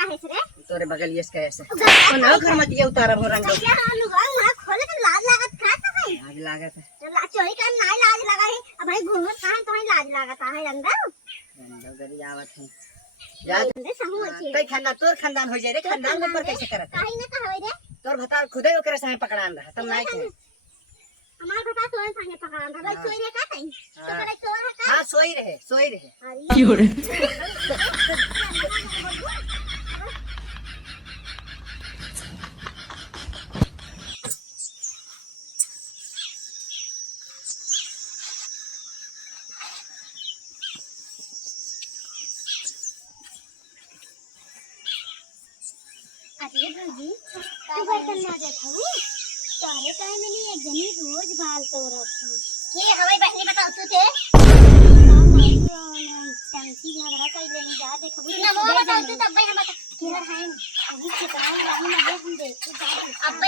काहे से रे तोरे बगल ये कैसे ओ ना घर मत ये उतारा हो रंग क्या हाल हुआ ना खोले के लाज लागत का था भाई लाज लागत है चला चोरी का ना लाज लगा है अब भाई घूमत कहां तो ही लाज लागत है अंदर गरी आवत है याद अंदर समूह अच्छी कई खानदान तोर खानदान हो जाए रे खानदान के ऊपर कैसे करत काहे ना का होई रे तोर भता खुदे ओकरे संगे पकड़ान रहा तब नहीं के हमार बता तोरे संगे पकड़ान था भाई चोरी का नहीं तो करे चोर है का हां सोई रहे क्यों रे अरे भौजी तू बर्तन ना देखो तारे काहे में नहीं एक जनी रोज बाल तो रखो के हवाई बहनी बताओ तू थे शांति झगड़ा कर लेनी जा देखो ना वो बताओ तू तब भाई हम बता केर है अभी कितना नहीं ना हम देख अब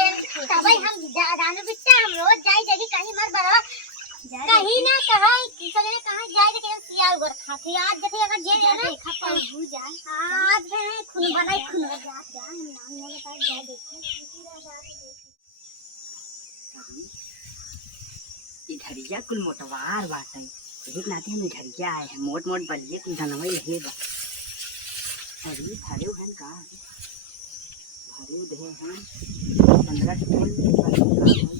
तब भाई हम जानो बिट्टा हम रोज जाई जगी कहीं मर बड़ा कहीं ना कहा किसी ने कहा जाए तो केवल सियाल गोर खाते आज जैसे अगर जे ना देखा पर भू जाए आज है खून बनाई खून जा नाम ने बता जा देखो पूरा रात देखो इधरिया कुल मोटवार बात है एक नाते हम इधरिया आए हैं मोट बलिए कुल धनवई लगे बा अरे भरे हन का भरे दे हैं 15 टन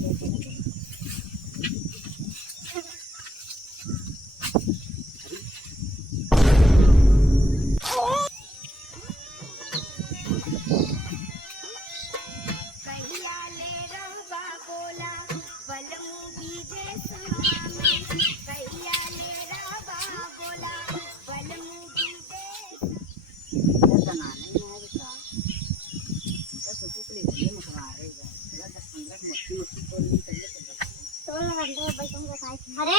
अरे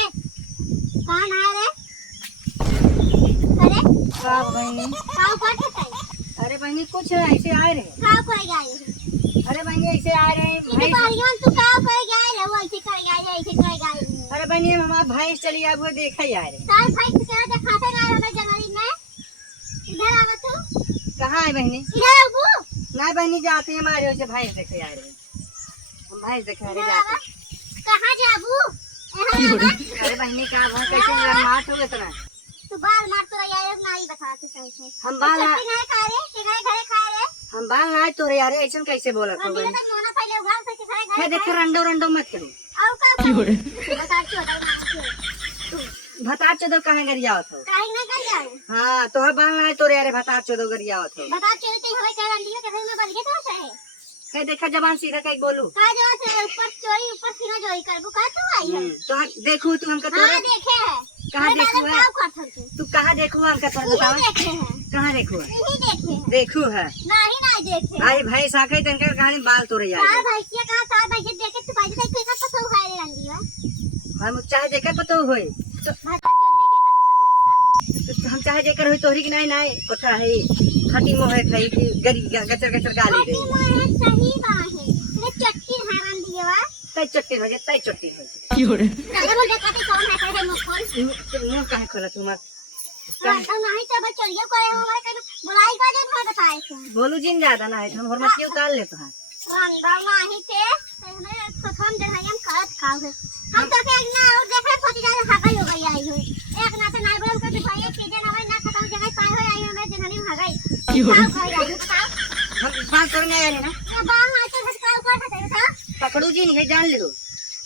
कौन आया रे अरे का बहनी काऊ काटे थे अरे बहनी कुछ ऐसे आए रहे काऊ कर गए अरे बहनी ऐसे आ रहे हैं ये बारियां तू काऊ कर गए रे वो ऐसे कर गए ऐसे कर गए अरे बहनी हम हमारा भैंस चली अब वो देखा ही आ रहे साल भाई किसे दिखाते ना हमें जनवरी में इधर आवा तू कहाँ है बहनी इधर आबू नहीं बहनी जाते हैं हमारे से भैंस देखे आ रहे हैं हम भैंस देखे आ रहे जाते कहाँ जाबू अरे बहनी का भाई कैसे मार हो इतना तू बाल मार तो यार नहीं बता तू कैसे हम बाल नहीं खा रे के घरे खा रे हम बाल ना तोरे यार ऐसा कैसे बोला तो मंदिर तक मोना पहले उघाड़ से के घरे है देख रंडो मत करो और का क्यों रे बता छोड़ा ना भता चोदो कहाँ गरिया हो काहे ना कर जाए हाँ तो बाल ना तोरे यार भता चोदो गरिया हो बता चलते हवे कर अंडियो के घर में बन गए तो है है देखा जबान सीधा कहीं बोलू का जो से ऊपर चोरी ऊपर सीना जोई करबू का तू आई है तो देखू तू हमका हां तोरे देखे है कहाँ देखू है तू कहाँ देखू हमका तोरे बताओ देखे हैं कहाँ देखू है नहीं देखे हैं देखू है नहीं नहीं देखे भाई भाई साके तनकर कहानी बाल तोरे यार सार भैया कहां सार भैया देखे तू भाई देख के पता हुआ है अंडियो हम चाहे देकर पतो होई भाषा चोरी के तो हम चाहे देकर होई तोहरी की नहीं कोठा है खटी मोहे खाई की गरी गचर गाली दे सही बात है ये चट्टी हराम दिएवा तई चट्टी हो जाए तई चट्टी हो जाए क्यों रे अगर बोल देखा कौन है करे मुखर मुंह कहाँ खोला तुम तो नहीं तो बस चलिए करे हमारे का बुलाई का जन है बताए थे बोलू जिन ज्यादा ना है हम हरमती उतार ले तो रंदा नहीं थे हमें प्रथम दिन हम करत खाओ हम तो के ना और देखे छोटी जान हगाई हो गई आई हो एक ना तो नहीं बोल के भाई के जन हमें ना खत्म जगह पार हो आई हमें जननी हगाई क्यों रे हम पास करने आए ना बाल ना तो हटकाओ कर खते था पकड़ू जी नहीं जान ले लो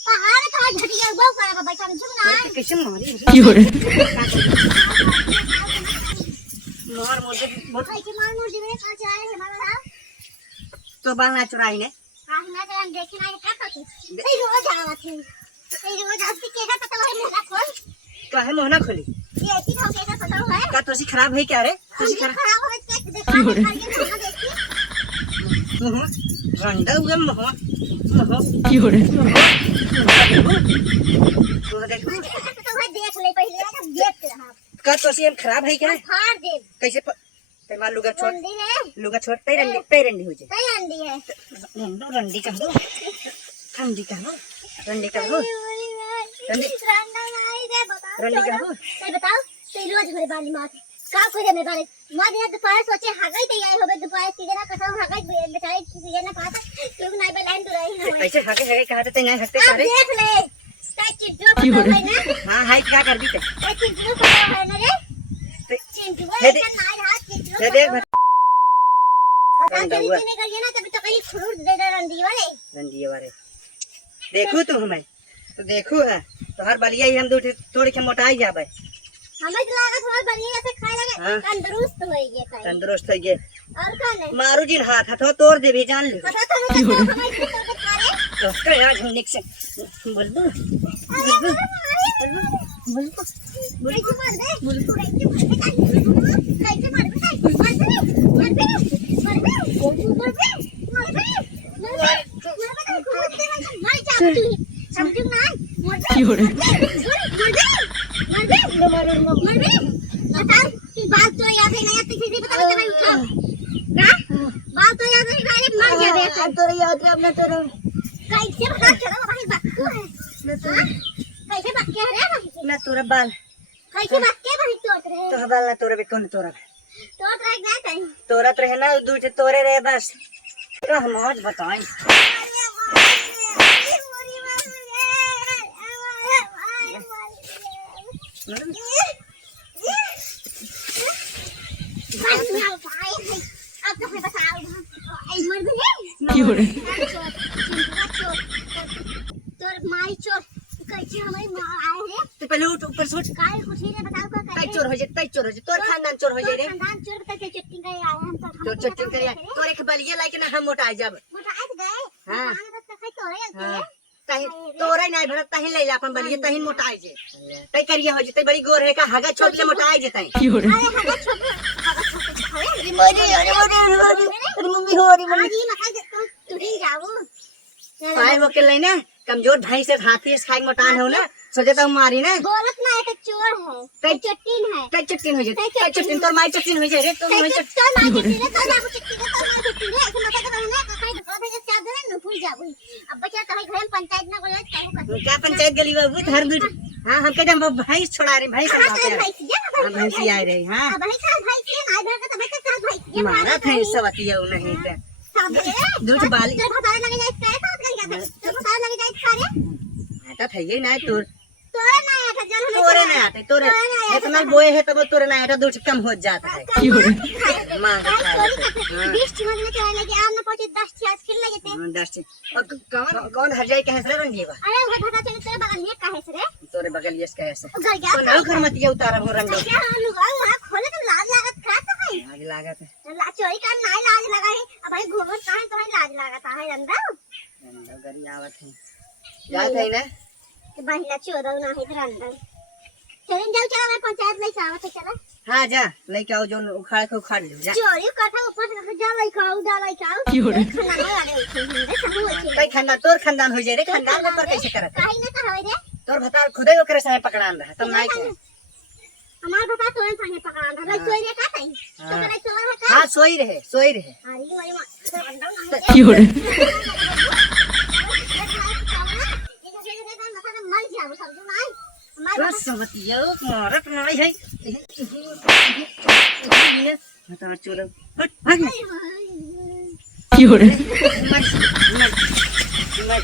पहाड़ तो झटिया गो करे बाबा समझू ना कैसे मारी क्यों रे मोहर मोटे भाई के मार मुर्दी में का चाहे हमारा तो बाल ना चुराई ने हां ना तो हम देखना है का तो ए रोज आवत है ए रोज आती के का पता है मेरा खोल काहे मोहना खोली ये ऐसी खाओ के पता है का तोसी खराब है क्या रे तोसी खराब हो के देखा देखी मोह रंडा हुए मोह क्यों रे तो देखो तो भाई देख ले पहले ना देख रहा का तोसी हम खराब है क्या फाड़ दे कैसे ते मार लुगा छोड़ रंडी है लुगा छोड़ पैरंडी हो जाए कई रंडी है रंडी का हो रंडी का हो रंडी का हो रंडी रंडा नहीं दे बता रंडी का हो बताओ तो रोज मेरे बाली मार का को है मेरे बाली मार दिन दोपहर सोचे हागई तैयार होबे दोपहर सीजना कसम हगत बेचारी सीजना कहा था क्यों नहीं बेलाइन तो रही ना ऐसे खाके है कहा थे नहीं हकते अब सारे देख ले काय चिंटू पता है ना हां हाय क्या कर दी ते काय चिंटू पता है ना रे चिंटू हे का नाई हाथ चिंटू ये देख बता तेरी चीने करिए ना तभी तो कहीं फ्रूट दे दे रंडी वाले रंडिये वाले देखू तू हमें तो देखू है तो हर बलिया ही हम दो थोड़ी के मोटाई जाबे हमें तो लगा थोड़ा बढ़िया से खाए लगे तंदुरुस्त होइए खाए तंदुरुस्त है ये और कौन है मारू जी हाथ हथो तोड़ दे भी जान ले पता था तो हमारे तो खा रहे तो कर यार हम निक से बोल दो कैसे मार दे कैसे मार दे समझू ना क्यों रे बात तो याद है नहीं किसी बता मैं उठा बात तो याद है गाड़ी मर गया बे तोरे याद है अपना तोरे कैसे बता चलो भाई बक्कू है कैसे बक्के है रे भाई मैं तोरे बाल कैसे बक्के भाई तोत रहे तो बाल ना तोरे पे कौन तोरा तोत रहे ना कहीं तोरा तो है ना दूध तोरे रे बस तो हम आज बताएं क्यों रे तो पहले उठ ऊपर सोच तै चोर हो जाए तोर खानदान चोर हो जाए रे चोर चोर करिया तोरे के बलिए लाइक ना हम मोटा जब हां हां तही तोरे नहीं भरत तही ले अपन बलिए तही मोटाई जे तै करिया हो जते बड़ी गोर है का हगा छोट ले मोटाई जते क्यों रे मम्मी हो री पाए वो के लेना कमजोर ढाई से हाथी से खाई मोटान हो ना सोचे तो मारी ना बोलत ना एक चोर है तै चट्टीन है तै चट्टीन हो जाए तै चट्टीन तोर माई चट्टीन हो जाए रे तो माई चट्टीन तो माई चट्टीन तो जाबू चट्टीन तो माई चट्टीन है ऐसे मत कर ना कहीं दुकान पे चार दिन न भूल जाबू अब बच्चा कहीं घर में पंचायत ना बोले कहू क्या पंचायत गली बाबू हर दूध हां हम कहते हम भाई छोड़ा रहे भाई सब हम भैंसी आए रहे हां भाई का भाई के ना इधर का भाई का भाई ये मारा था सब अतिया नहीं पे दूध बाली तो बता लगे जाए कैसा कर गया तो बता लगे जाए सारे आता था ये ना तोर तोरे ना आया जल हमें तोरे ना आते तोरे इतना बोए है तब तोरे ना आया दूध कम हो जाता है क्यों रे मां चोरी करते 20 चीज में चले लगे आम ना पहुंचे 10 चीज किल लगे थे 10 कौन कौन हर जाए कहे से रंगी बा अरे वो पता चले तेरे बगल में काहे से रे तोरे बगल ये कहे से घर गया तो ना घर मत ये उतारा हो रंग क्या लुगाई वहां खोले तो लाज लागत का तो है आगे लागत है ला चोरी का ना लाज लगा है अब भाई घूमत काहे तो लाज लागत है अंदर गरी आवत है जात है ना कि महिला चोरौ ना है इधर अंदर चलें जाओ चला मैं पंचायत में आवत है चला हां जा लेके आओ जो उखाड़ के उखाड़ ले जा चोरी कथा ऊपर से जा लइका आउ जा लइका आउ क्यों रे खाना ना रे हिंदे समूह है कई खानदान तोर खानदान हो जाए रे खानदान में पर कैसे करत काहे ना कहवे रे तोर भतार खुदे ओकरे साथे पकड़ान रहा तुम नहीं के हमार बता तोरे संगे पकड़ान रहा चोरी रे का तई तो करे चोर है का हां सोई रहे अरे मोरी मां अंदर ना क्यों रे मर जाओ समझो ना बस समतियो मारत नहीं है बता चलो हट भाग क्यों रे मत मत मत